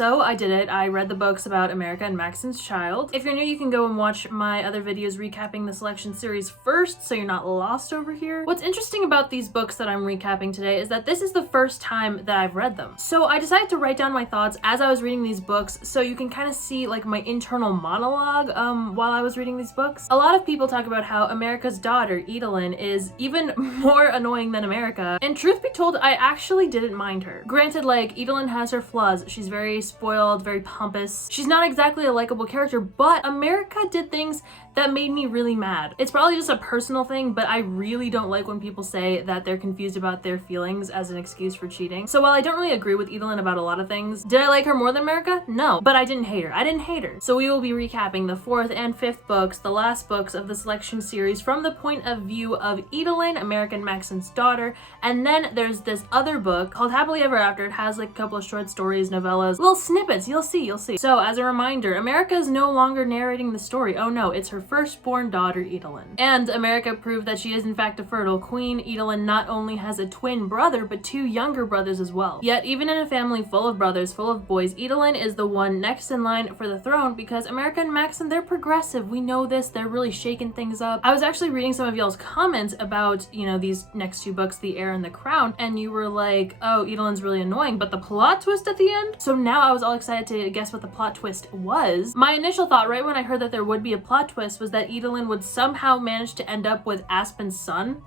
So I did it. I read the books about America and Maxon's child. If you're new, you can go and watch my other videos recapping the selection series first, so you're not lost over here. What's interesting about these books that I'm recapping today is that this is the first time that I've read them. So I decided to write down my thoughts as I was reading these books, so you can kind of see like my internal monologue while I was reading these books. A lot of people talk about how America's daughter, Edelyn, is even more annoying than America, and truth be told, I actually didn't mind her. Granted, like, Edelyn has her flaws. She's very spoiled, very pompous. She's not exactly a likable character, but America did things that made me really mad. It's probably just a personal thing, but I really don't like when people say that they're confused about their feelings as an excuse for cheating. So while I don't really agree with Edelyn about a lot of things, did I like her more than America? No, but I didn't hate her. I didn't hate her. So we will be recapping the 4th and 5th books, the last books of the selection series, from the point of view of Edelyn, America and Maxon's daughter, and then there's this other book called Happily Ever After. It has like a couple of short stories, novellas, little snippets, you'll see. So as a reminder, America is no longer narrating the story. Oh no, it's her firstborn daughter, Edelyn. And America proved that she is in fact a fertile queen. Edelyn not only has a twin brother, but 2 younger brothers as well. Yet even in a family full of brothers, full of boys, Edelyn is the one next in line for the throne because America and Maxon, they're progressive. We know this. They're really shaking things up. I was actually reading some of y'all's comments about, you know, these next 2 books, The Heir and the Crown, and you were like, oh, Edelyn's really annoying, but the plot twist at the end? So now I was all excited to guess what the plot twist was. My initial thought right when I heard that there would be a plot twist was that Edelyn would somehow manage to end up with Aspen's son.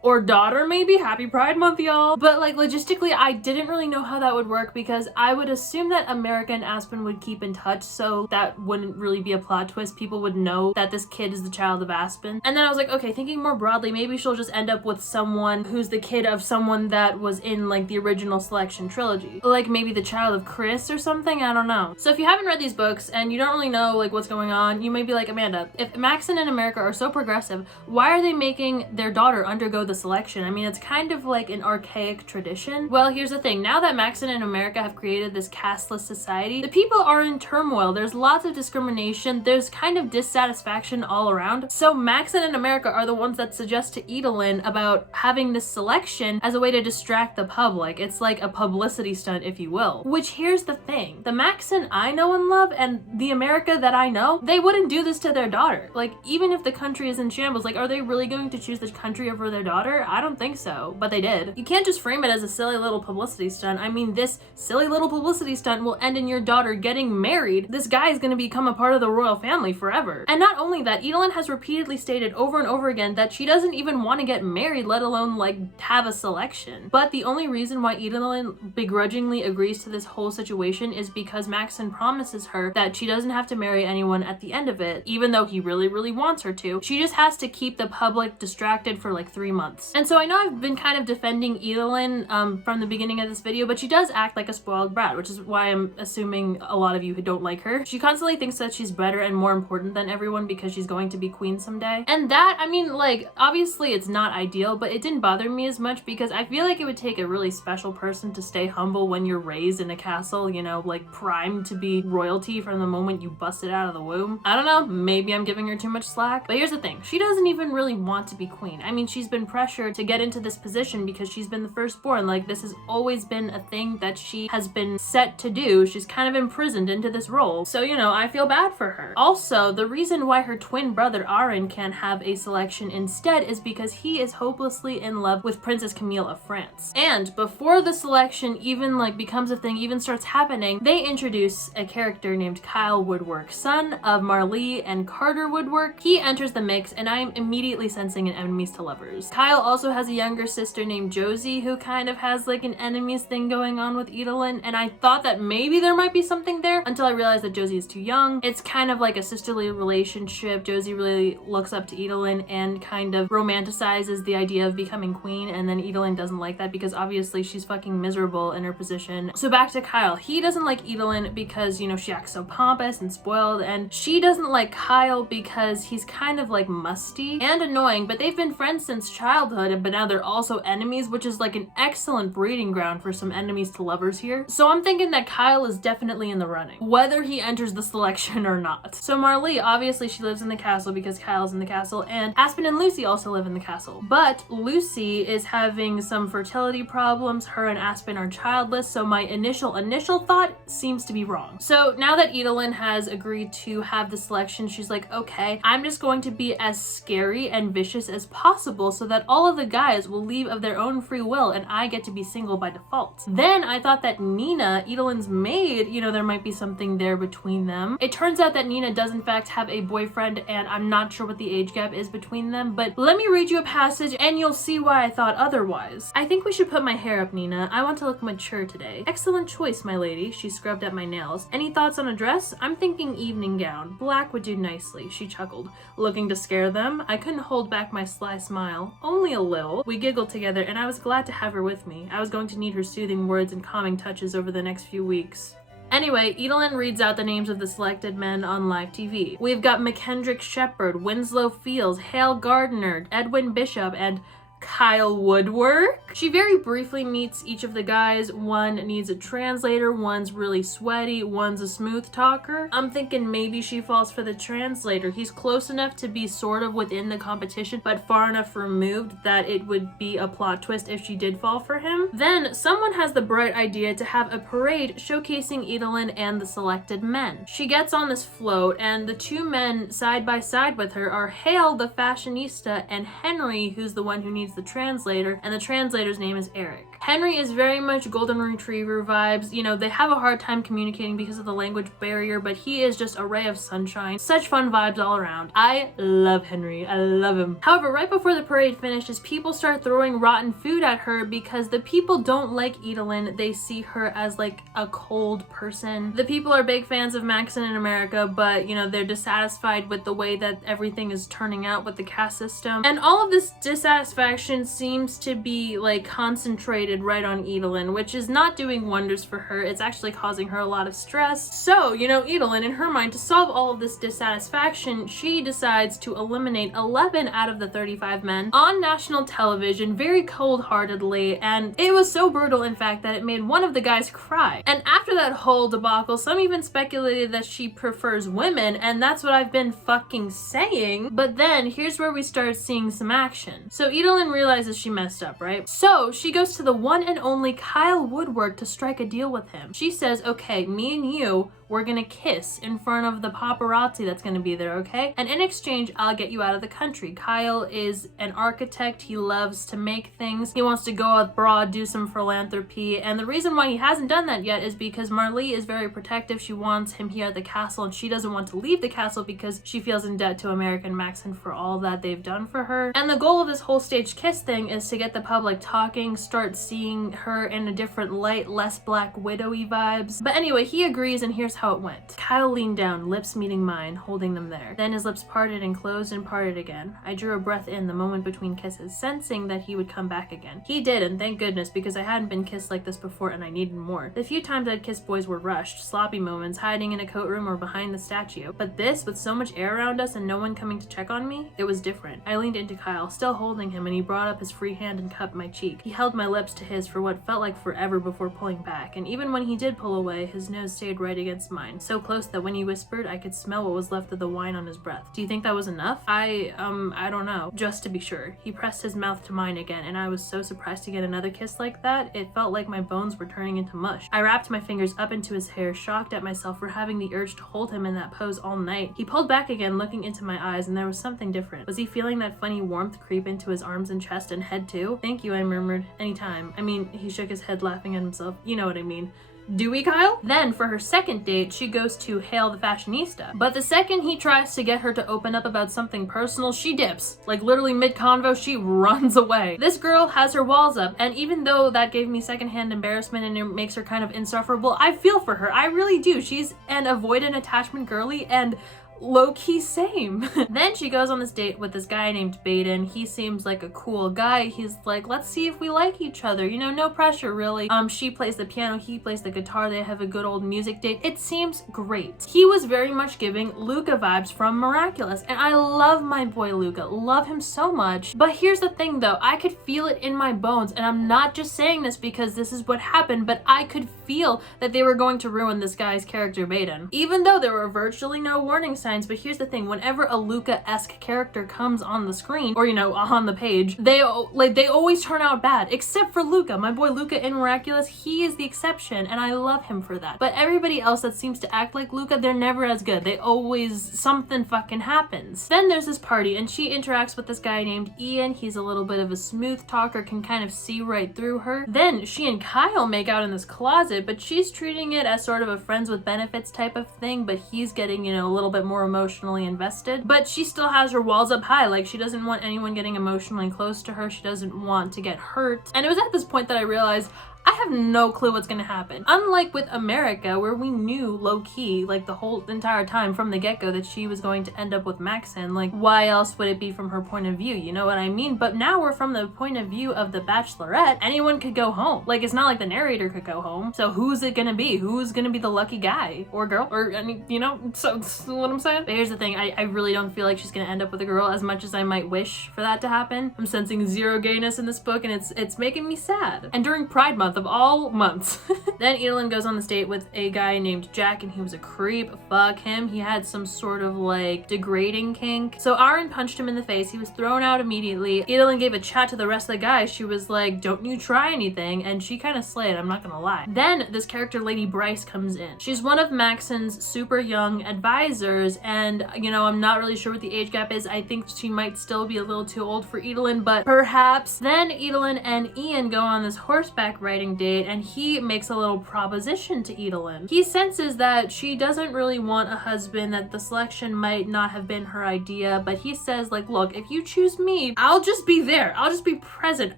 Or daughter, maybe. Happy Pride Month, y'all. But like logistically, I didn't really know how that would work because I would assume that America and Aspen would keep in touch, so that wouldn't really be a plot twist. People would know that this kid is the child of Aspen. And then I was like, okay, thinking more broadly, maybe she'll just end up with someone who's the kid of someone that was in like the original selection trilogy. Like maybe the child of Chris or something, I don't know. So if you haven't read these books and you don't really know like what's going on, you may be like, Amanda, if Maxon and America are so progressive, why are they making their daughter undergo the selection? I mean, it's kind of like an archaic tradition. Well, here's the thing. Now that Maxon and America have created this casteless society, the people are in turmoil. There's lots of discrimination. There's kind of dissatisfaction all around. So Maxon and America are the ones that suggest to Edelyn about having this selection as a way to distract the public. It's like a publicity stunt, if you will. Which, here's the thing. The Maxon I know and love and the America that I know, they wouldn't do this to their daughter. Like, even if the country is in shambles, like, are they really going to choose the country over their daughter? I don't think so, but they did. You can't just frame it as a silly little publicity stunt. I mean, this silly little publicity stunt will end in your daughter getting married. This guy is going to become a part of the royal family forever. And not only that, Edelyn has repeatedly stated over and over again that she doesn't even want to get married, let alone like have a selection. But the only reason why Edelyn begrudgingly agrees to this whole situation is because Maxon promises her that she doesn't have to marry anyone at the end of it, even though he really, really wants her to. She just has to keep the public distracted for like 3 months. And so I know I've been kind of defending Edelyn from the beginning of this video, but she does act like a spoiled brat, which is why I'm assuming a lot of you who don't like her. She constantly thinks that she's better and more important than everyone because she's going to be queen someday. And that, I mean, like, obviously it's not ideal, but it didn't bother me as much because I feel like it would take a really special person to stay humble when you're raised in a castle, you know, like primed to be royalty from the moment you busted out of the womb. I don't know, maybe I'm giving her too much slack, but here's the thing. She doesn't even really want to be queen. I mean, she's been pressured to get into this position because she's been the firstborn. Like, this has always been a thing that she has been set to do. She's kind of imprisoned into this role. So, you know, I feel bad for her. Also, the reason why her twin brother Arin can have a selection instead is because he is hopelessly in love with Princess Camille of France. And before the selection even like becomes a thing, even starts happening, they introduce a character named Kyle Woodwork, son of Marlee and Carter Woodwork. He enters the mix and I am immediately sensing an enemies to lovers. Kyle also has a younger sister named Josie who kind of has like an enemies thing going on with Edelyn, and I thought that maybe there might be something there until I realized that Josie is too young. It's kind of like a sisterly relationship. Josie really looks up to Edelyn and kind of romanticizes the idea of becoming queen, and then Edelyn doesn't like that because obviously she's fucking miserable in her position. So back to Kyle. He doesn't like Edelyn because, you know, she acts so pompous and spoiled, and she doesn't like Kyle because he's kind of like musty and annoying, but they've been friends since childhood. childhood, but now they're also enemies, which is like an excellent breeding ground for some enemies to lovers here. So I'm thinking that Kyle is definitely in the running, whether he enters the selection or not. So Marlee, obviously she lives in the castle because Kyle's in the castle, and Aspen and Lucy also live in the castle. But Lucy is having some fertility problems. Her and Aspen are childless, so my initial thought seems to be wrong. So now that Edelyn has agreed to have the selection, she's like, okay, I'm just going to be as scary and vicious as possible so that all of the guys will leave of their own free will and I get to be single by default. Then I thought that Nina, Edelyn's maid, you know, there might be something there between them. It turns out that Nina does in fact have a boyfriend, and I'm not sure what the age gap is between them, but let me read you a passage and you'll see why I thought otherwise. I think we should put my hair up, Nina. I want to look mature today. Excellent choice, my lady. She scrubbed at my nails. Any thoughts on a dress? I'm thinking evening gown. Black would do nicely. She chuckled. Looking to scare them? I couldn't hold back my sly smile. Only a little. We giggled together and I was glad to have her with me. I was going to need her soothing words and calming touches over the next few weeks. Anyway, Edelyn reads out the names of the selected men on live TV. We've got McKendrick Shepard, Winslow Fields, Hale Gardner, Edwin Bishop, and Kyle Woodwork. She very briefly meets each of the guys. One needs a translator, one's really sweaty, one's a smooth talker. I'm thinking maybe she falls for the translator. He's close enough to be sort of within the competition, but far enough removed that it would be a plot twist if she did fall for him. Then someone has the bright idea to have a parade showcasing Edelyn and the selected men. She gets on this float and the two men side by side with her are Hale, the fashionista, and Henry, who's the one who needs the translator, and the translator's name is Eric. Henry is very much golden retriever vibes. You know, they have a hard time communicating because of the language barrier, but he is just a ray of sunshine. Such fun vibes all around. I love Henry. I love him. However, right before the parade finishes, people start throwing rotten food at her because the people don't like Edelyn. They see her as like a cold person. The people are big fans of Maxon in America, but you know, they're dissatisfied with the way that everything is turning out with the caste system. And all of this dissatisfaction seems to be like concentrated right on Edelyn, which is not doing wonders for her. It's actually causing her a lot of stress. So, you know, Edelyn, in her mind, to solve all of this dissatisfaction, she decides to eliminate 11 out of the 35 men on national television very cold-heartedly, and it was so brutal, in fact, that it made one of the guys cry. And after that whole debacle, some even speculated that she prefers women, and that's what I've been fucking saying. But then, here's where we start seeing some action. So Edelyn realizes she messed up, right? So she goes to the one and only Kyle Woodwork to strike a deal with him. She says, okay, me and you, we're gonna kiss in front of the paparazzi that's gonna be there, okay? And in exchange, I'll get you out of the country. Kyle is an architect. He loves to make things. He wants to go abroad, do some philanthropy. And the reason why he hasn't done that yet is because Marlee is very protective. She wants him here at the castle, and she doesn't want to leave the castle because she feels in debt to American Maxon for all that they've done for her. And the goal of this whole staged kiss thing is to get the public talking, start seeing her in a different light, less Black Widow-y vibes. But anyway, he agrees, and here's how it went. Kyle leaned down, lips meeting mine, holding them there. Then his lips parted and closed and parted again. I drew a breath in the moment between kisses, sensing that he would come back again. He did, and thank goodness, because I hadn't been kissed like this before and I needed more. The few times I'd kissed boys were rushed, sloppy moments, hiding in a coat room or behind the statue. But this, with so much air around us and no one coming to check on me, it was different. I leaned into Kyle, still holding him, and he brought up his free hand and cupped my cheek. He held my lips to his for what felt like forever before pulling back, and even when he did pull away, his nose stayed right against mine, so close that when he whispered, I could smell what was left of the wine on his breath. Do you think that was enough? I don't know. Just to be sure. He pressed his mouth to mine again, and I was so surprised to get another kiss like that, it felt like my bones were turning into mush. I wrapped my fingers up into his hair, shocked at myself for having the urge to hold him in that pose all night. He pulled back again, looking into my eyes, and there was something different. Was he feeling that funny warmth creep into his arms and chest and head too? Thank you, I murmured. Anytime. I mean, he shook his head, laughing at himself. You know what I mean. Do we, Kyle? Then, for her second date, she goes to Hale the fashionista. But the second he tries to get her to open up about something personal, she dips. Like literally mid-convo, she runs away. This girl has her walls up, and even though that gave me secondhand embarrassment and it makes her kind of insufferable, I feel for her. I really do. She's an avoidant attachment girly, and low-key same. Then she goes on this date with this guy named Baden. He seems like a cool guy. He's like, let's see if we like each other, you know, no pressure really. She plays the piano, he plays the guitar, they have a good old music date. It seems great. He was very much giving Luca vibes from Miraculous, and I love my boy Luca, love him so much. But here's the thing though, I could feel it in my bones, and I'm not just saying this because this is what happened, but I could feel that they were going to ruin this guy's character Baden. Even though there were virtually no warning signs, but here's the thing, whenever a Luca-esque character comes on the screen, or you know, on the page, they always turn out bad, except for Luca. My boy Luca in Miraculous, he is the exception, and I love him for that. But everybody else that seems to act like Luca, they're never as good. They always, something fucking happens. Then there's this party, and she interacts with this guy named Ian. He's a little bit of a smooth talker, can kind of see right through her. Then she and Kyle make out in this closet, but she's treating it as sort of a friends with benefits type of thing, but he's getting, you know, a little bit more emotionally invested. But she still has her walls up high, like she doesn't want anyone getting emotionally close to her. She doesn't want to get hurt. And it was at this point that I realized I have no clue what's gonna happen. Unlike with America, where we knew low-key, like the whole entire time from the get-go, that she was going to end up with Maxon, like why else would it be from her point of view, you know what I mean? But now we're from the point of view of the Bachelorette. Anyone could go home. Like, it's not like the narrator could go home. So who's it gonna be? Who's gonna be the lucky guy or girl? Or, I mean, you know, so that's what I'm saying. But here's the thing, I really don't feel like she's gonna end up with a girl, as much as I might wish for that to happen. I'm sensing zero gayness in this book, and it's making me sad. And during Pride Month of all months. Then Edelyn goes on this date with a guy named Jack, and he was a creep. Fuck him. He had some sort of like degrading kink. So Aaron punched him in the face. He was thrown out immediately. Edelyn gave a chat to the rest of the guys. She was like, don't you try anything, and she kind of slayed, I'm not gonna lie. Then this character Lady Bryce comes in. She's one of Maxon's super young advisors, and you know, I'm not really sure what the age gap is. I think she might still be a little too old for Edelyn, but perhaps. Then Edelyn and Ian go on this horseback riding date, and he makes a little proposition to Edelyn. He senses that she doesn't really want a husband, that the selection might not have been her idea, but he says like, look, if you choose me, I'll just be there. I'll just be present.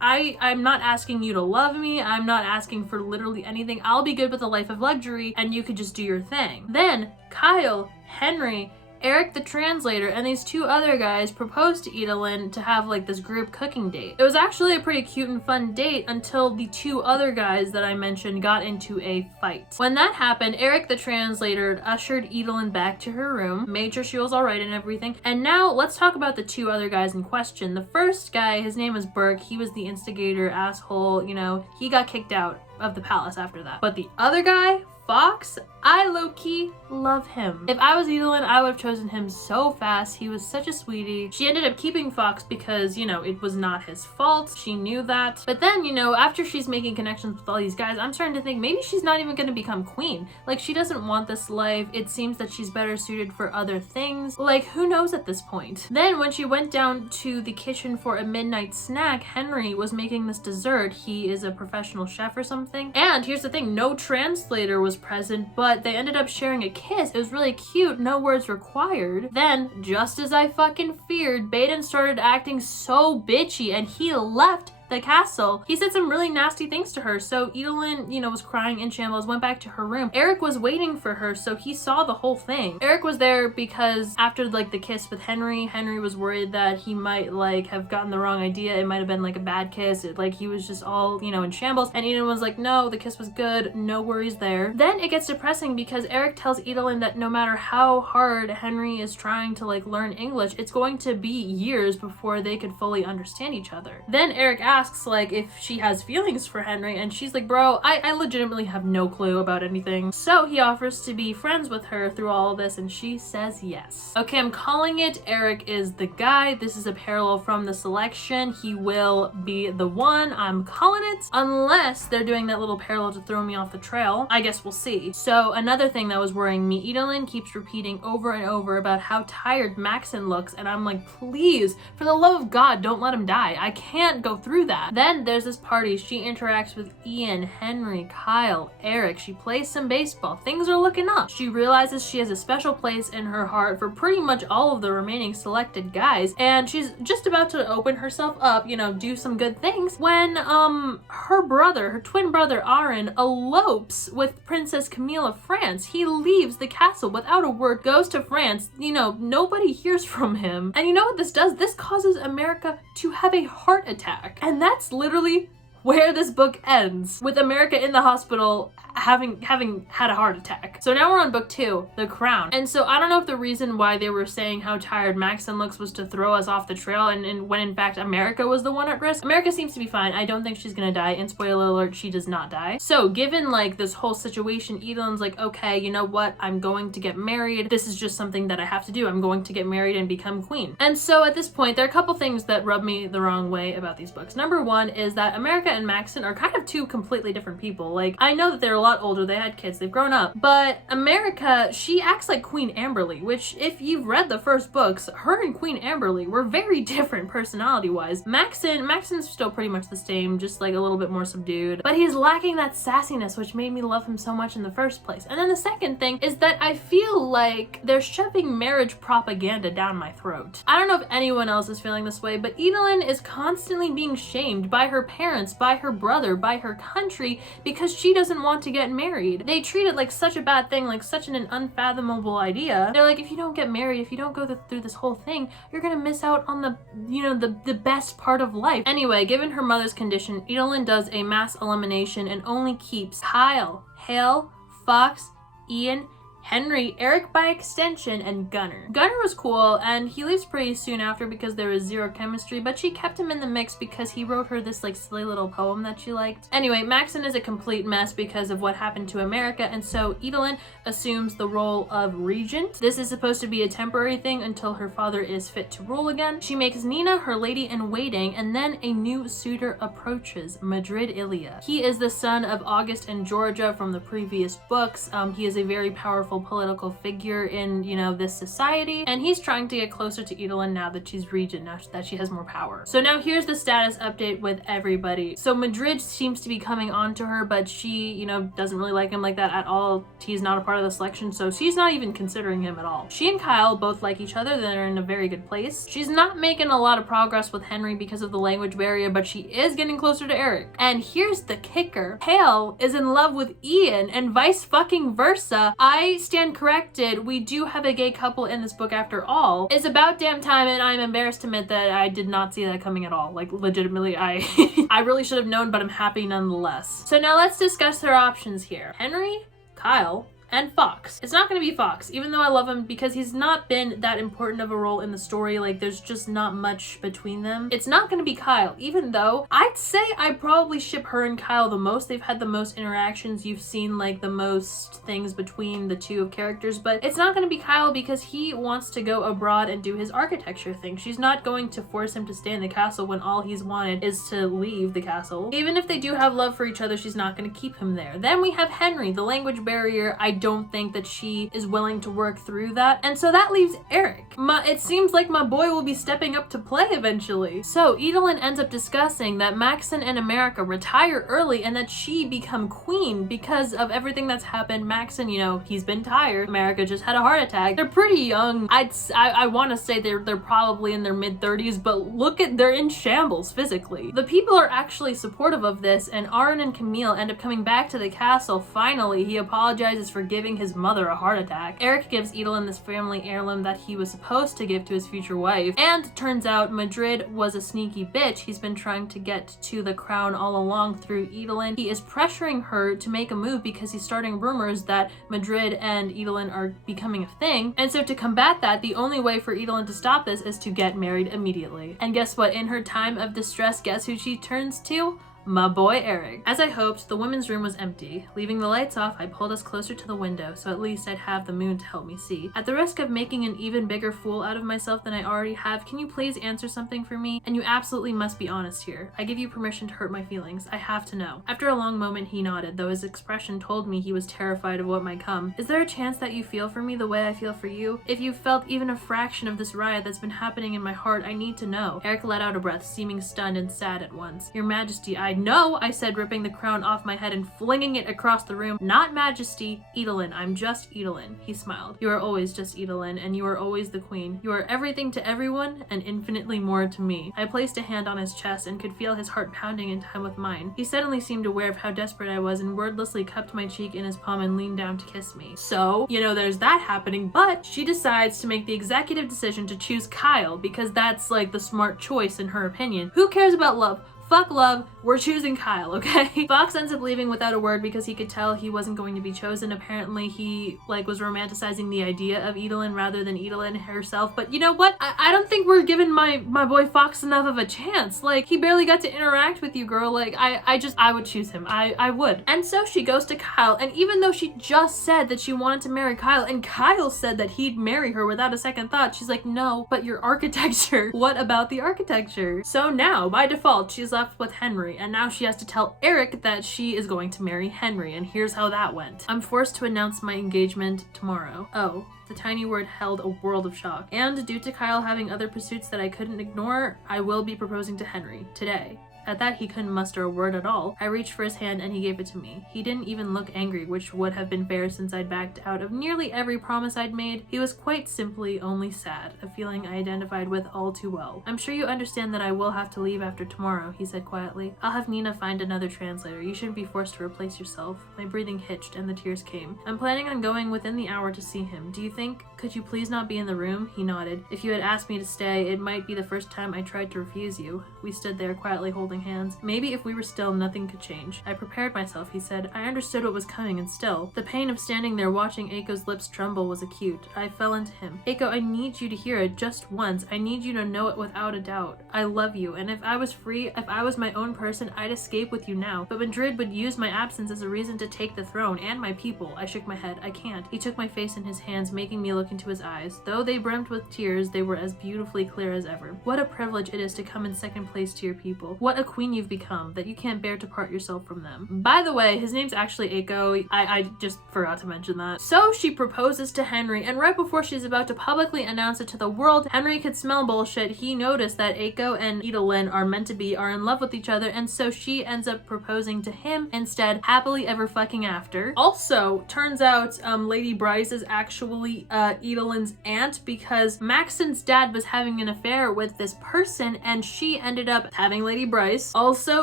I'm not asking you to love me. I'm not asking for literally anything. I'll be good with a life of luxury, and you could just do your thing. Then Kyle, Henry, Eric the translator, and these two other guys proposed to Edelyn to have like this group cooking date. It was actually a pretty cute and fun date until the two other guys that I mentioned got into a fight. When that happened, Eric the translator ushered Edelyn back to her room, made sure she was alright and everything. And now let's talk about the two other guys in question. The first guy, his name was Burke. He was the instigator, asshole, you know, he got kicked out of the palace after that. But the other guy, Fox, I low-key love him. If I was Edelyn, I would have chosen him so fast. He was such a sweetie. She ended up keeping Fox because, you know, it was not his fault. She knew that. But then, you know, after she's making connections with all these guys, I'm starting to think maybe she's not even gonna become queen. Like, she doesn't want this life. It seems that she's better suited for other things. Like, who knows at this point? Then when she went down to the kitchen for a midnight snack, Henry was making this dessert. He is a professional chef or something. And here's the thing, no translator was present, but they ended up sharing a kiss. It was really cute, no words required. Then, just as I fucking feared, Baden started acting so bitchy, and he left the castle. He said some really nasty things to her, so Edelyn, you know, was crying in shambles, went back to her room. Eric was waiting for her, so he saw the whole thing. Eric was there because after like the kiss with Henry, Henry was worried that he might like have gotten the wrong idea. It might have been like a bad kiss. Like he was just all, you know, in shambles, and Edelyn was like, no, the kiss was good, no worries there. Then it gets depressing because Eric tells Edelyn that no matter how hard Henry is trying to like learn English, it's going to be years before they could fully understand each other. Then Eric asks like if she has feelings for Henry, and she's like, bro, I legitimately have no clue about anything. So he offers to be friends with her through all of this, and she says yes. Okay, I'm calling it. Eric is the guy. This is a parallel from the selection. He will be the one. I'm calling it. Unless they're doing that little parallel to throw me off the trail. I guess we'll see. So another thing that was worrying me, Edelyn keeps repeating over and over about how tired Maxon looks, and I'm like, please, for the love of God, don't let him die. I can't go through that. Then there's this party. She interacts with Ian, Henry, Kyle, Eric. She plays some baseball. Things are looking up. She realizes she has a special place in her heart for pretty much all of the remaining selected guys, and she's just about to open herself up, you know, do some good things, when her twin brother Aaron elopes with Princess Camille of France. He leaves the castle without a word, goes to France, you know, nobody hears from him. And you know what this does? This causes America to have a heart attack. And that's literally where this book ends, with America in the hospital having had a heart attack. So now we're on book 2, The Crown. And so I don't know if the reason why they were saying how tired Maxon looks was to throw us off the trail, and when in fact America was the one at risk. America seems to be fine. I don't think she's gonna die, and spoiler alert, she does not die. So given like this whole situation, Edelin's like, okay, you know what, I'm going to get married. This is just something that I have to do. I'm going to get married and become queen. And so at this point, there are a couple things that rub me the wrong way about these books. Number one is that America and Maxon are kind of two completely different people. Like, I know that they're a lot older, they had kids, they've grown up, but America, she acts like Queen Amberly, which if you've read the first books, her and Queen Amberly were very different personality-wise. Maxon's still pretty much the same, just like a little bit more subdued, but he's lacking that sassiness, which made me love him so much in the first place. And then the second thing is that I feel like they're shoving marriage propaganda down my throat. I don't know if anyone else is feeling this way, but Edelin is constantly being shamed by her parents, by her brother, by her country, because she doesn't want to get married. They treat it like such a bad thing, like such an unfathomable idea. They're like, if you don't get married, if you don't go through this whole thing, you're gonna miss out on the, you know, the best part of life. Anyway, given her mother's condition, Edelin does a mass elimination and only keeps Kyle, Hale, Fox, Ian, Henry, Eric by extension, and Gunnar. Gunnar was cool, and he leaves pretty soon after because there was zero chemistry, but she kept him in the mix because he wrote her this like silly little poem that she liked. Anyway, Maxon is a complete mess because of what happened to America, and so Edelin assumes the role of regent. This is supposed to be a temporary thing until her father is fit to rule again. She makes Nina her lady-in-waiting, and then a new suitor approaches, Madrid Ilia. He is the son of August and Georgia from the previous books. He is a very powerful political figure in, you know, this society, and he's trying to get closer to Edelin now that she's regent, now that she has more power. So now here's the status update with everybody. So Madrid seems to be coming on to her, but she, you know, doesn't really like him like that at all. He's not a part of the selection, so she's not even considering him at all. She and Kyle both like each other. They're in a very good place. She's not making a lot of progress with Henry because of the language barrier, but she is getting closer to Eric. And here's the kicker. Hale is in love with Ian and vice fucking versa. I stand corrected. We do have a gay couple in this book after all. It's about damn time, and I'm embarrassed to admit that I did not see that coming at all. Like, legitimately, I I really should have known, but I'm happy nonetheless. So now let's discuss their options here. Henry, Kyle, and Fox. It's not gonna be Fox, even though I love him because he's not been that important of a role in the story. Like, there's just not much between them. It's not gonna be Kyle, even though I'd say I probably ship her and Kyle the most. They've had the most interactions. You've seen like the most things between the two characters, but it's not gonna be Kyle because he wants to go abroad and do his architecture thing. She's not going to force him to stay in the castle when all he's wanted is to leave the castle. Even if they do have love for each other, she's not gonna keep him there. Then we have Henry, the language barrier. I don't think that she is willing to work through that. And so that leaves Eric. It seems like my boy will be stepping up to play eventually. So Edelin ends up discussing that Maxon and America retire early and that she become queen because of everything that's happened. Maxon, you know, he's been tired. America just had a heart attack. They're pretty young. I want to say they're probably in their mid-30s, but look at, they're in shambles physically. The people are actually supportive of this, and Aaron and Camille end up coming back to the castle. Finally, he apologizes for giving his mother a heart attack. Eric gives Edelin this family heirloom that he was supposed to give to his future wife, and turns out Madrid was a sneaky bitch. He's been trying to get to the crown all along through Edelin. He is pressuring her to make a move because he's starting rumors that Madrid and Edelin are becoming a thing, and so to combat that, the only way for Edelin to stop this is to get married immediately. And guess what? In her time of distress, guess who she turns to? My boy Eric. As I hoped, the women's room was empty. Leaving the lights off, I pulled us closer to the window, so at least I'd have the moon to help me see. At the risk of making an even bigger fool out of myself than I already have, can you please answer something for me? And you absolutely must be honest here. I give you permission to hurt my feelings. I have to know. After a long moment, he nodded, though his expression told me he was terrified of what might come. Is there a chance that you feel for me the way I feel for you? If you felt even a fraction of this riot that's been happening in my heart, I need to know. Eric let out a breath, seeming stunned and sad at once. Your Majesty, I know, I said, ripping the crown off my head and flinging it across the room. Not Majesty, Edelin. I'm just Edelin. He smiled. You are always just Edelin, and you are always the queen. You are everything to everyone, and infinitely more to me. I placed a hand on his chest and could feel his heart pounding in time with mine. He suddenly seemed aware of how desperate I was and wordlessly cupped my cheek in his palm and leaned down to kiss me. So, there's that happening, but she decides to make the executive decision to choose Kyle because that's like the smart choice in her opinion. Who cares about love? Fuck love, we're choosing Kyle, okay? Fox ends up leaving without a word because he could tell he wasn't going to be chosen. Apparently he was romanticizing the idea of Edelin rather than Edelin herself. But you know what? I don't think we're giving my boy Fox enough of a chance. He barely got to interact with you, girl. I would choose him. I would. And so she goes to Kyle, and even though she just said that she wanted to marry Kyle, and Kyle said that he'd marry her without a second thought, she's like, no, but your architecture. What about the architecture? So now, by default, she's left with Henry, and now she has to tell Eric that she is going to marry Henry, and here's how that went. I'm forced to announce my engagement tomorrow. Oh. The tiny word held a world of shock. And due to Kyle having other pursuits that I couldn't ignore, I will be proposing to Henry today. At that, he couldn't muster a word at all. I reached for his hand and he gave it to me. He didn't even look angry, which would have been fair since I'd backed out of nearly every promise I'd made. He was quite simply only sad, a feeling I identified with all too well. I'm sure you understand that I will have to leave after tomorrow, he said quietly. I'll have Nina find another translator. You shouldn't be forced to replace yourself. My breathing hitched and the tears came. I'm planning on going within the hour to see him. Do you think? Could you please not be in the room? He nodded. If you had asked me to stay, it might be the first time I tried to refuse you. We stood there quietly holding hands. Maybe if we were still, nothing could change. I prepared myself, he said. I understood what was coming, and still. The pain of standing there watching Aiko's lips tremble was acute. I fell into him. Aiko, I need you to hear it just once. I need you to know it without a doubt. I love you, and if I was free, if I was my own person, I'd escape with you now. But Madrid would use my absence as a reason to take the throne, and my people. I shook my head. I can't. He took my face in his hands, making me look into his eyes. Though they brimmed with tears, they were as beautifully clear as ever. What a privilege it is to come in second place to your people. What a queen you've become, that you can't bear to part yourself from them. By the way, his name's actually Aiko. I just forgot to mention that. So she proposes to Henry, and right before she's about to publicly announce it to the world, Henry could smell bullshit. He noticed that Aiko and Edelin are meant to be, are in love with each other, and so she ends up proposing to him instead, happily ever fucking after. Also, turns out Lady Bryce is actually Edelin's aunt because Maxon's dad was having an affair with this person, and she ended up having Lady Bryce. Also,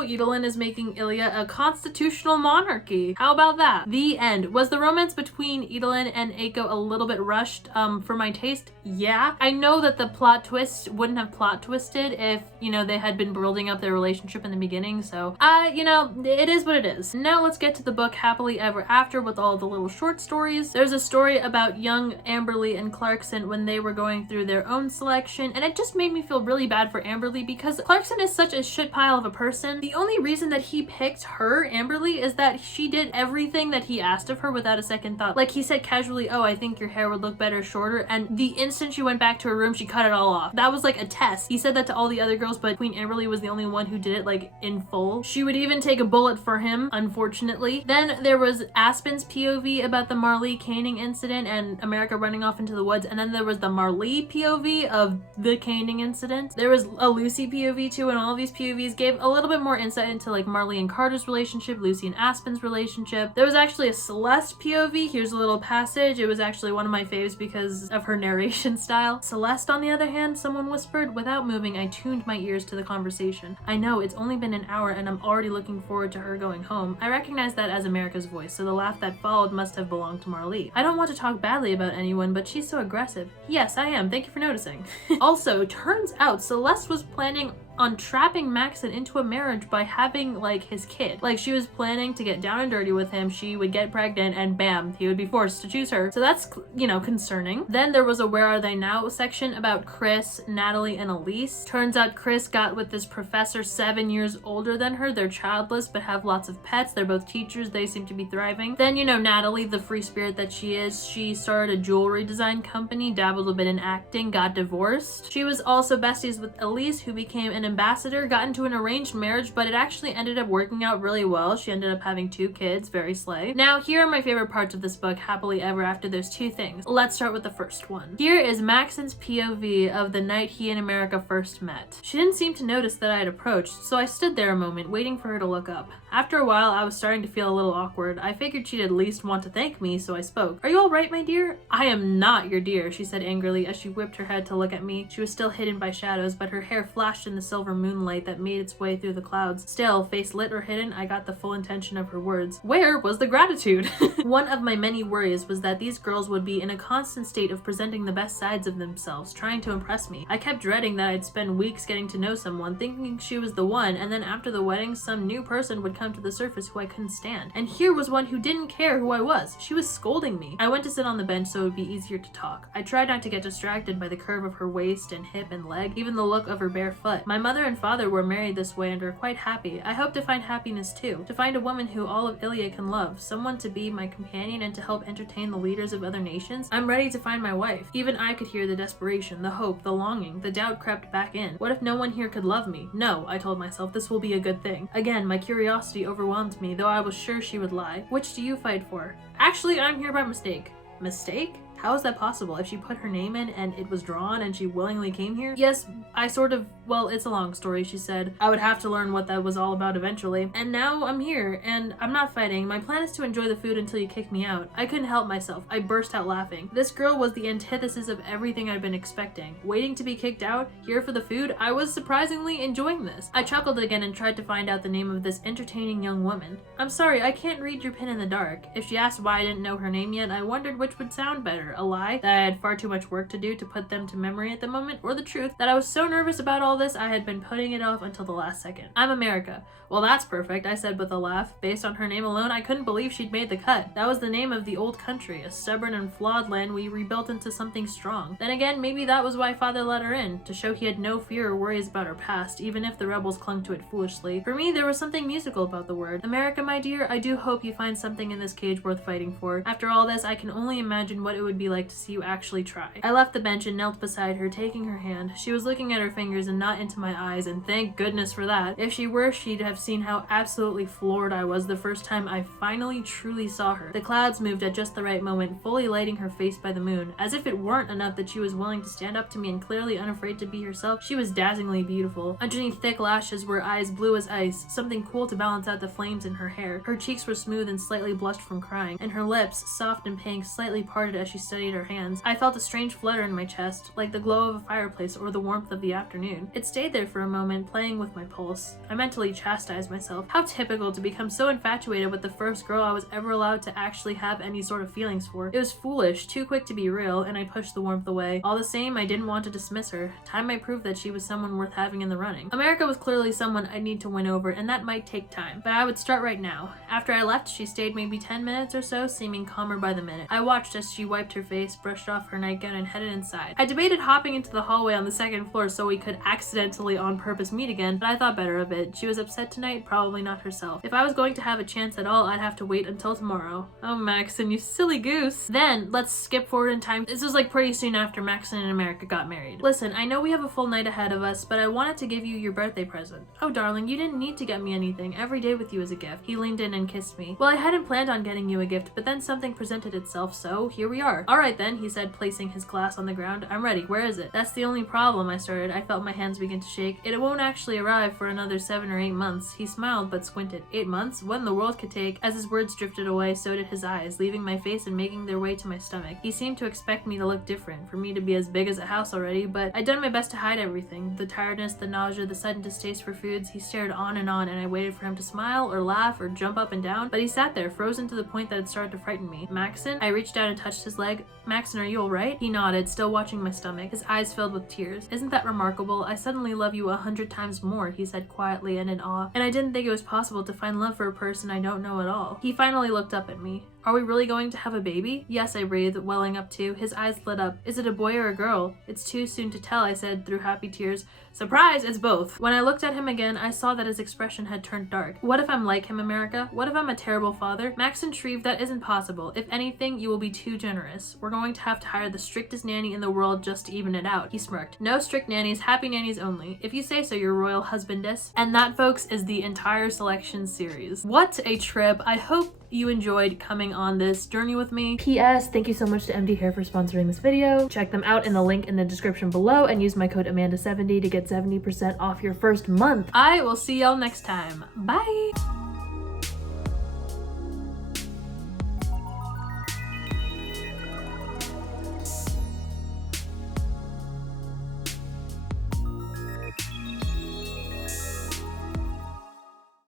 Edelin is making Ilya a constitutional monarchy. How about that? The end. Was the romance between Edelin and Aiko a little bit rushed for my taste? Yeah. I know that the plot twist wouldn't have plot twisted if, they had been building up their relationship in the beginning, so, it is what it is. Now let's get to the book Happily Ever After with all the little short stories. There's a story about young Amberly and Clarkson when they were going through their own selection, and it just made me feel really bad for Amberly because Clarkson is such a shit pile of a person. The only reason that he picked her, Amberly, is that she did everything that he asked of her without a second thought. Like, he said casually, oh, I think your hair would look better shorter, and the instant she went back to her room, she cut it all off. That was like a test. He said that to all the other girls, but Queen Amberly was the only one who did it in full. She would even take a bullet for him, unfortunately. Then there was Aspen's POV about the Marley caning incident and America running off into the woods, and then there was the Marley POV of the caning incident. There was a Lucy POV too, and all of these POVs gave a little bit more insight into Marley and Carter's relationship, Lucy and Aspen's relationship. There was actually a Celeste POV. Here's a little passage. It was actually one of my faves because of her narration style. Celeste, on the other hand, someone whispered. Without moving, I tuned my ears to the conversation. I know, it's only been an hour and I'm already looking forward to her going home. I recognize that as America's voice, so the laugh that followed must have belonged to Marley. I don't want to talk badly about anyone, but she's so aggressive. Yes, I am. Thank you for noticing. Also, turns out Celeste was planning on trapping Maxon into a marriage by having like his kid. Like she was planning to get down and dirty with him, she would get pregnant, and bam, he would be forced to choose her. So that's, you know, concerning. Then there was a Where Are They Now section about Chris, Natalie, and Elise. Turns out Chris got with this professor 7 years older than her. They're childless but have lots of pets. They're both teachers. They seem to be thriving. Then, you know, Natalie, the free spirit that she is, she started a jewelry design company, dabbled a bit in acting, got divorced. She was also besties with Elise, who became an ambassador, got into an arranged marriage, but it actually ended up working out really well. She ended up having 2 kids, very slay. Now, here are my favorite parts of this book, happily ever after. There's 2 things. Let's start with the first one. Here is Maxon's POV of the night he and America first met. She didn't seem to notice that I had approached, so I stood there a moment, waiting for her to look up. After a while, I was starting to feel a little awkward. I figured she'd at least want to thank me, so I spoke. "Are you all right, my dear?" "I am not your dear," she said angrily as she whipped her head to look at me. She was still hidden by shadows, but her hair flashed in the silver moonlight that made its way through the clouds. Still, face lit or hidden, I got the full intention of her words. Where was the gratitude? One of my many worries was that these girls would be in a constant state of presenting the best sides of themselves, trying to impress me. I kept dreading that I'd spend weeks getting to know someone, thinking she was the one, and then after the wedding, some new person would come to the surface who I couldn't stand. And here was one who didn't care who I was. She was scolding me. I went to sit on the bench so it would be easier to talk. I tried not to get distracted by the curve of her waist and hip and leg, even the look of her bare foot. My mother and father were married this way and are quite happy. I hope to find happiness too, to find a woman who all of Ilya can love, someone to be my companion and to help entertain the leaders of other nations. I'm ready to find my wife. Even I could hear the desperation, the hope, the longing. The doubt crept back in. What if no one here could love me? No, I told myself, this will be a good thing. Again, my curiosity overwhelmed me, though I was sure she would lie. Which do you fight for? Actually, I'm here by mistake. Mistake? How is that possible? If she put her name in and it was drawn and she willingly came here? Yes, well, it's a long story, she said. I would have to learn what that was all about eventually. And now I'm here, and I'm not fighting. My plan is to enjoy the food until you kick me out. I couldn't help myself. I burst out laughing. This girl was the antithesis of everything I'd been expecting. Waiting to be kicked out, here for the food, I was surprisingly enjoying this. I chuckled again and tried to find out the name of this entertaining young woman. "I'm sorry, I can't read your pin in the dark." If she asked why I didn't know her name yet, I wondered which would sound better. A lie, that I had far too much work to do to put them to memory at the moment, or the truth, that I was so nervous about all this I had been putting it off until the last second. "I'm America." "Well, that's perfect," I said with a laugh. Based on her name alone, I couldn't believe she'd made the cut. That was the name of the old country, a stubborn and flawed land we rebuilt into something strong. Then again, maybe that was why father let her in, to show he had no fear or worries about her past, even if the rebels clung to it foolishly. For me, there was something musical about the word. America, my dear, I do hope you find something in this cage worth fighting for. After all this, I can only imagine what it would be like to see you actually try. I left the bench and knelt beside her, taking her hand. She was looking at her fingers and not into my eyes, and thank goodness for that. If she were, she'd have seen how absolutely floored I was the first time I finally truly saw her. The clouds moved at just the right moment, fully lighting her face by the moon. As if it weren't enough that she was willing to stand up to me and clearly unafraid to be herself, she was dazzlingly beautiful. Underneath thick lashes were eyes blue as ice, something cool to balance out the flames in her hair. Her cheeks were smooth and slightly blushed from crying, and her lips, soft and pink, slightly parted as she studied her hands. I felt a strange flutter in my chest, like the glow of a fireplace or the warmth of the afternoon. It stayed there for a moment, playing with my pulse. I mentally chastised myself. How typical to become so infatuated with the first girl I was ever allowed to actually have any sort of feelings for. It was foolish, too quick to be real, and I pushed the warmth away. All the same, I didn't want to dismiss her. Time might prove that she was someone worth having in the running. America was clearly someone I'd need to win over, and that might take time. But I would start right now. After I left, she stayed maybe 10 minutes or so, seeming calmer by the minute. I watched as she wiped her face, brushed off her nightgown, and headed inside. I debated hopping into the hallway on the second floor so we could accidentally on purpose meet again, but I thought better of it. She was upset tonight, probably not herself. If I was going to have a chance at all, I'd have to wait until tomorrow. Oh, Maxon, you silly goose. Then, let's skip forward in time. This was like pretty soon after Maxon and America got married. "Listen, I know we have a full night ahead of us, but I wanted to give you your birthday present." "Oh, darling, you didn't need to get me anything. Every day with you is a gift." He leaned in and kissed me. "Well, I hadn't planned on getting you a gift, but then something presented itself, so here we are." "All right then," he said, placing his glass on the ground. "I'm ready. Where is it?" "That's the only problem," I started. I felt my hands begin to shake. "It won't actually arrive for another 7 or 8 months." He smiled but squinted. 8 months? What in the world could take? As his words drifted away, so did his eyes, leaving my face and making their way to my stomach. He seemed to expect me to look different, for me to be as big as a house already, but I'd done my best to hide everything. The tiredness, the nausea, the sudden distaste for foods. He stared on, and I waited for him to smile or laugh or jump up and down, but he sat there, frozen to the point that it started to frighten me. "Maxon?" I reached out and touched his leg. stomach. Maxon, are you alright? He nodded, still watching my stomach, his eyes filled with tears. Isn't that remarkable? I suddenly love you 100 times more, he said quietly and in awe. And I didn't think it was possible to find love for a person I don't know at all. He finally looked up at me. Are we really going to have a baby? Yes, I breathed, welling up too. His eyes lit up. Is it a boy or a girl? It's too soon to tell, I said through happy tears. Surprise, it's both. When I looked at him again, I saw that his expression had turned dark. What if I'm like him, America? What if I'm a terrible father? Maxon Shreve, that isn't possible. If anything, you will be too generous. We're going to have to hire the strictest nanny in the world just to even it out. He smirked. No strict nannies, happy nannies only. If you say so, your royal husbandess. And that, folks, is the entire selection series. What a trip. I hope you enjoyed coming on this journey with me. P.S. Thank you so much to MD Hair for sponsoring this video. Check them out in the link in the description below and use my code Amanda70 to get 70% off your first month. I will see y'all next time. Bye!